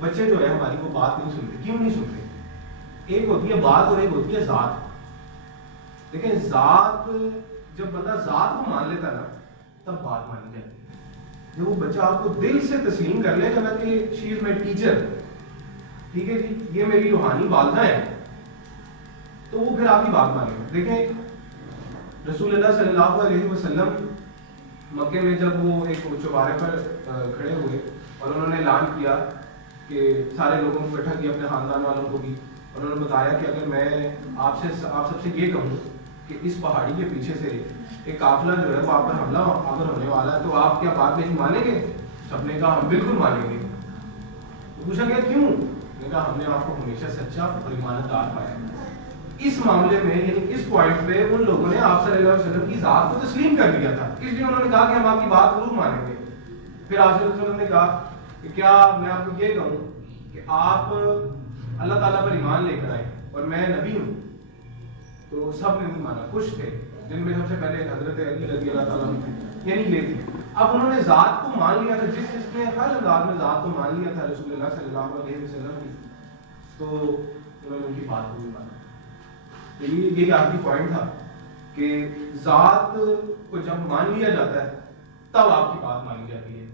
بچے جو ہے ہماری وہ بات نہیں سنتے. کیوں نہیں سنتے؟ ایک ہوتی ہے بات اور ایک ہوتی ہے ذات. دیکھیں ذات جب بندہ ذات کو مان لیتا نا تب بات مانی جاتی ہے. جب وہ بچہ آپ کو دل سے تسلیم کر لے جب کہ شی از مائی ٹیچر, ٹھیک ہے جی یہ میری روحانی والدہ ہے, تو وہ پھر آپ کی بات مانے گا. دیکھیں رسول اللہ صلی اللہ علیہ وسلم مکے میں جب وہ ایک چوبارے پر کھڑے ہوئے اور انہوں نے اعلان کیا کہ سارے لوگوں کو اکٹھا کیا, اپنے خاندان والوں کو بھی, اور انہوں نے بتایا کہ اگر میں آپ سب سے یہ کہوں کہ اس پہاڑی کے پیچھے سے ایک قافلہ جو ہے وہ آپ پر حملہ آور ہونے والا ہے تو آپ کیا بات نہیں مانیں گے؟ سب نے کہا ہم بالکل مانیں گے. پوچھا گیا کیوں؟ نے کہا ہم نے آپ کو ہمیشہ سچا اور ایماندار پایا. اس معاملے میں یعنی اس پوائنٹ پہ ان لوگوں نے آپ صلی اللہ علیہ وسلم کی ذات کو تسلیم کر لیا تھا, اس لیے انہوں نے کہا کہ ہم آپ کی بات ضرور مانیں گے. پھر آپ صلی اللہ علیہ وسلم نے کہا کہ کیا میں آپ کو یہ کہوں کہ آپ اللہ تعالیٰ پر ایمان لے کر آئے اور میں نبی ہوں؟ تو سب نے نہیں مانا, خوش تھے, جن میں سب سے پہلے حضرت علی رضی اللہ تعالیٰ یعنی یہ تھے. اب انہوں نے ذات کو مان لیا تھا, جس نے ہر انداز میں ذات کو مان لیا تھا رسول اللہ صلی اللہ علیہ وسلم کی, تو انہوں نے ان کی بات کو بھی مانا. یہ آخری پوائنٹ تھا کہ ذات کو جب مان لیا جاتا ہے تب آپ کی بات مانی جاتی ہے.